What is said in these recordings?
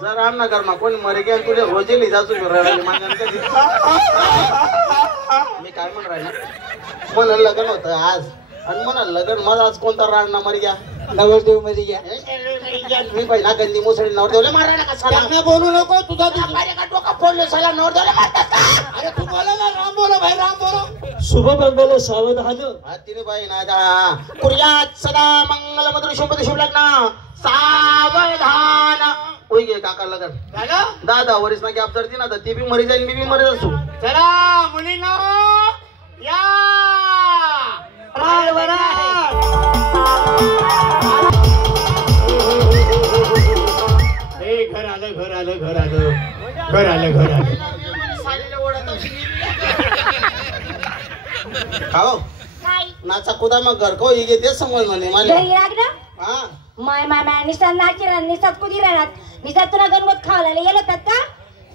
जर अण्णा करमा कोणी मरे गेल तुला रोजेली जातो मी काय म्हण राहिला मला लग्न होतं आज आणि म्हणा लग्न माझा आज कोणता राणा मरी घ्या नवरदेव मध्ये घ्या मी पहिला गंदी मुसळी नवरदेवले मारा का साला बोलू नको तुझा डोका फोडले साला नवरदेवले मारतात अरे तू बोला ना राम बोला भाई राम बोला शुभ मंगल सावधान तिने बाई ना कुर्यात सदा मंगल मधुर शुभ शुभ लग्न सावधान होई गे काका लग्न दादा वरीस ना गॅप जर ना तर ती बी मरी जाईल मी बी मरी असू चला मुलींनो या घर आलं घर आलं घर आलं घर आलं घर आलं खाओ नाचा कुदा मग घर को ये ते समोर म्हणे मला हा माय माय माय निसात नाची निसात कुदी राहणार निसात तुला गणगोत खावला येलो का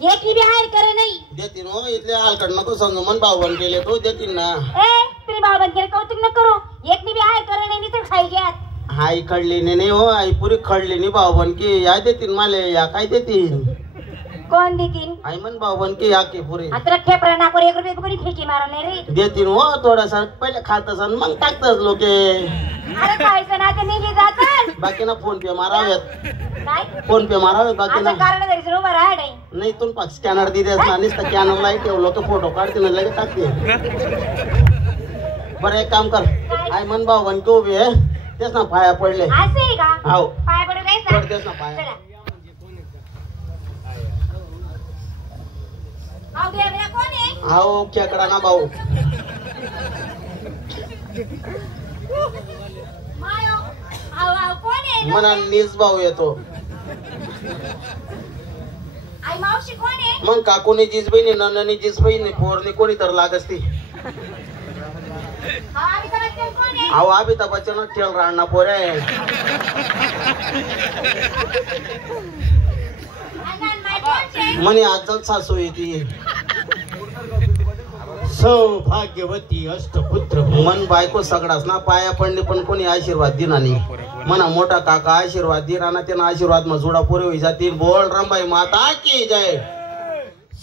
एक बी हाय करे नाही देतीन हो इथले हलकड नको सांगू मन बावन केले तो देतीन ना ए तुम्ही बावन केले कौतुक न करो एक बी हाय करे नाही निसत खाई घ्यात हाई खडली नाही हो आई पुरी खडली नाही बावन की या देतीन माले या काय देतीन कोण देतीन आई मन बावन की या की पुरी आता खेपरा नाकोर 1 रुपये कोणी फेकी मारा नाही रे देतीन हो थोडासा पहिले खातस आणि मग टाकतस लोके अरे खायचं ना ते निघे जातात बाकी ना फोन पे मारावेत काय फोन पे मारावेत बाकी ना कारण घरी उभा राहा नाही तुम पाक स्कॅनर दिदेस ना नुसतं स्कॅनर लाई ठेव लोक फोटो काढतील लगे टाकते बरं एक काम कर आई मन बावन की उभी आहे तेच ना पाया पडले असे का हो पाया पडू काय पडतेस ना पाया आओ दे मेरा कोण आहे आओ खेकडा ना भाऊ मायो आओ आओ कोण आहे मना नीस भाऊ येतो आई मावशी कोण आहे मग काकूनी जीज बहिणी नंदनी जीज बहिणी पोरनी कोणी तर लागस ती आम्ही तर बच्चन कोण आहे अहो अमिताभ बच्चन ठेल राणा पोरे म्हणे आजल सासू येते सौभाग्यवती अष्टपुत्र मन बायको सगळाच ना पाया पडणे पण कोणी आशीर्वाद दिना नाही म्हणा मोठा काका आशीर्वाद दिना ना त्यांना आशीर्वाद मग जुडा पुरे होई जातील बोल रंबाई माता की जय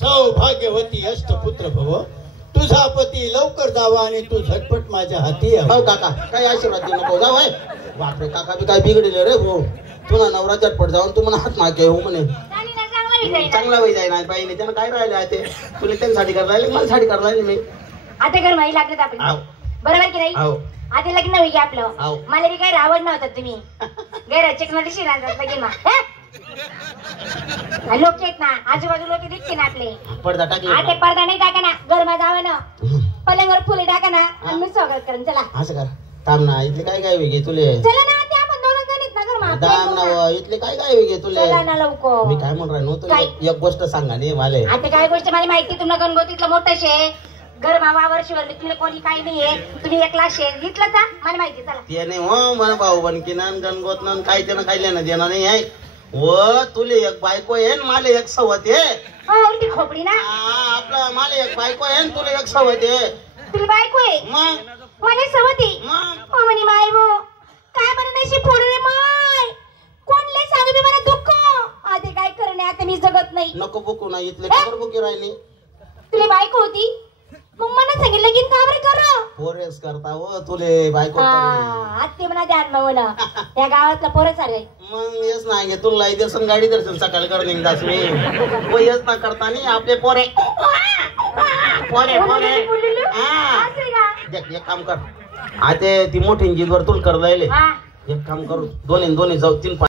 सौभाग्यवती अष्टपुत्र भव तुझा पती लवकर जावा आणि तू झटपट माझ्या हाती हो काका काही आशीर्वाद देऊ नको जाऊ बापरे काका बी काय बिघडले रे भाऊ तुला नवरा झटपट जाऊन तू म्हणा हात मागे हो म्हणे चांगला वय जाय ना बाईने त्यानं काय राहिले ते तुला त्यांच्यासाठी करायला लागले मला साठी करायला लागले मी आता घर माही लागत आपण बरोबर की नाही आता लग्न होई आपलं मला बी काही रावड नव्हतं तुम्ही घर चिकन दिशी राहतात लगीन लोक येत ना आजूबाजू लोक दिसते ना आपले पडदा टाकले आता पडदा नाही टाका ना घर जावं ना पलंगावर फुले टाका ना आणि मी स्वागत करेन चला असं कर थांब ना इथले काय काय वेगळे तुले चला ना ते आपण दोनच जण आहेत ना घर दाम ना इथले काय काय वेगळे तुले चला ना लवकर मी काय म्हणून राहिलो तुला एक गोष्ट सांगा नाही माले आता काय गोष्ट मला माहिती तुम्हाला गणगोतीतलं मोठं शे घर मावावर शिवरली तुला कोणी काही नाहीये तुम्ही एकला शे घेतलं का मला माहिती चला ते नाही हो मला भाऊ बनकीना गणगोत ना काही त्यानं खायला ना देणार नाही आहे व तुले एक बायको आहे माले एक सवत आहे ती खोपडी ना आपला माले एक बायको आहे तुला एक सवत आहे तुला बायको आहे मग मला सवत आहे मग म्हणे माय वो काय बरं नशी फोड रे माय कोणले सांगू मी मला दुःख आता काय करणे आता मी जगत नाही नको बुकू ना इथले खबर बुकी राहिली तुला बायको होती मग मला सांगितलं की का बरं कर पोरेस करता हो तुले बायको आत्ते म्हणा ध्यान मला या गावातला पोरं चाललंय मग येस ना गे तुला दर्शन गाडी दर्शन सकाळी कर निघतास मी व येस ना करता नाही आपले पोरे पोरे पोरे देख एक काम कर आता ती मोठी इंजिनवर तुला कर राहिले एक काम करू दोन्ही जाऊ 3